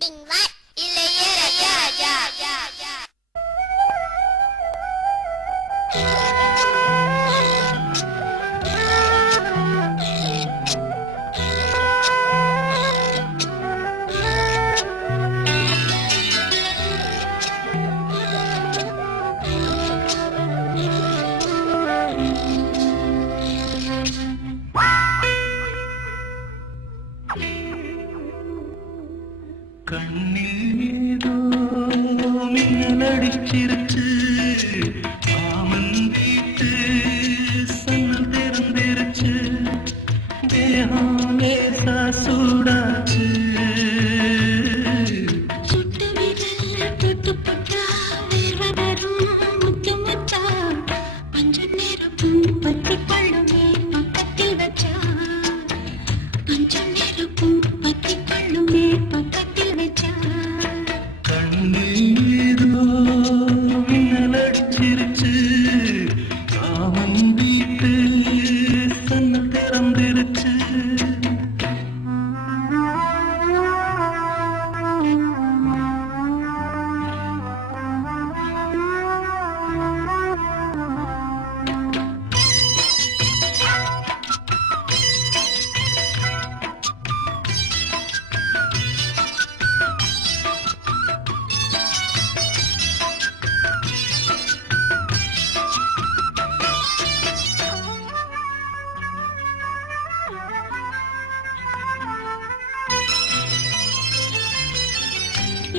acting what? Ilayaraja. கண்ணில் ஏதோ மின்னலடிச்சிருச்சு common வீட்டு சன்னல் திறந்திருச்சு தேகம் லேசா சூடாச்சு சுட்டு விரல் தொட்டு போட்டா வேர்வரும் முத்து முத்தா பஞ்சு நெருப்பும் பத்தி கொள்ளுமே பக்கத்தில் வச்சா பஞ்சு நெருப்பும் பத்தி கொள்ளுமே பக்கத்தில் வச்சா கண்ணில் ஏதோ மின்னலடிச்சிருச்சு காமன் வீட்டு சன்னல் திறந்திருச்சு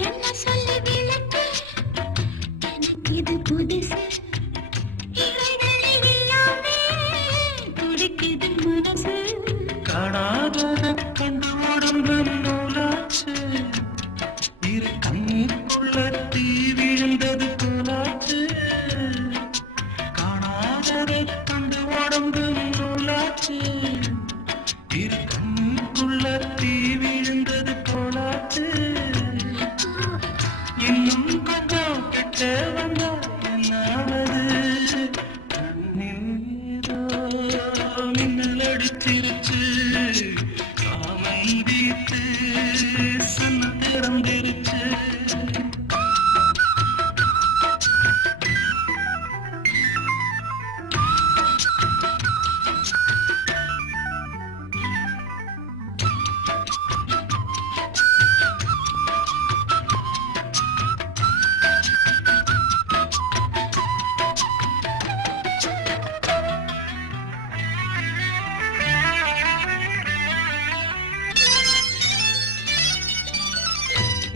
என்ன சொல்லி விளக்கு எனக்கு இது புதுசு இவைகளில் எல்லாமே துடிக்குது மனசு காணாதத கண்டு உடம்பு நூலாச்சு இரு கண்ணுக்குள்ள தீ விழுந்தது போலாச்சு காணாதத கண்டு உடம்பு நூலாச்சு இரு கண்ணுக்குள்ள தீ விழுந்தது போலாச்சு இன்னும் கொஞ்சம் கிட்ட வந்தா என்னாவது கண்ணில் ஏதோ மின்னல் அடிச்சிருச்சு காமன் வீட்டு சன்னல் திறந்திருச்சு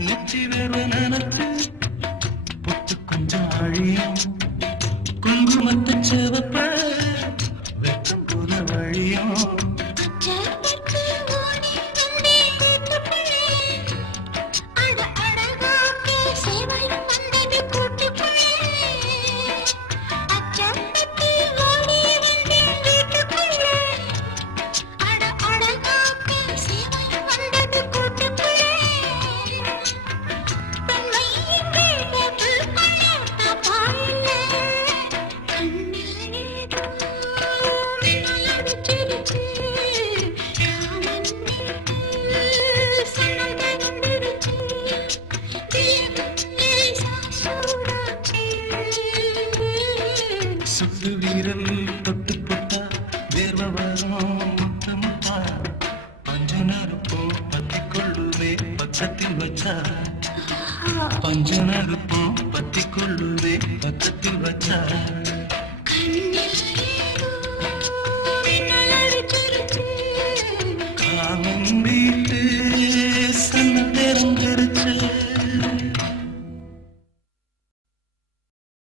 நெற்றி வேர்வை நனத்து பொட்டு கொஞ்சம் அழியும் குங்குமத்து சிவப்ப வெட்டம் போல வழியும் அச்சப்பட்டு ஓடி வந்தே கூட்டுக்குள்ளே அட அழகாக்கே சேவலும் வந்தது கூட்டுக்குள்ளே அச்சப்பட்டு ஓடி வந்தே வீட்டுக்குள்ளே அட அழகாக்கே சேவலும் வந்தது கூட்டுக்குள்ளே பெண்மையின் வேகத்தில் கொண்டாட்ட பாயிலே கண்ணில் ஏதோ மின்னல் அடிச்சிருச்சு காமன் வீட்டு சன்னல் திறந்திருச்சு தேகம் லேசா சூடாச்சு சுட்டு வீரல் தொட்டு போட்டா வேர்வை வரும் முத்த முத்தா பஞ்சு நெருப்போ பத்தி கொள்ளுவே பச்சத்தில் வச்சா பஞ்சு நெருப்போ பத்தி கொள்ளுவே பச்சத்தில் வச்சா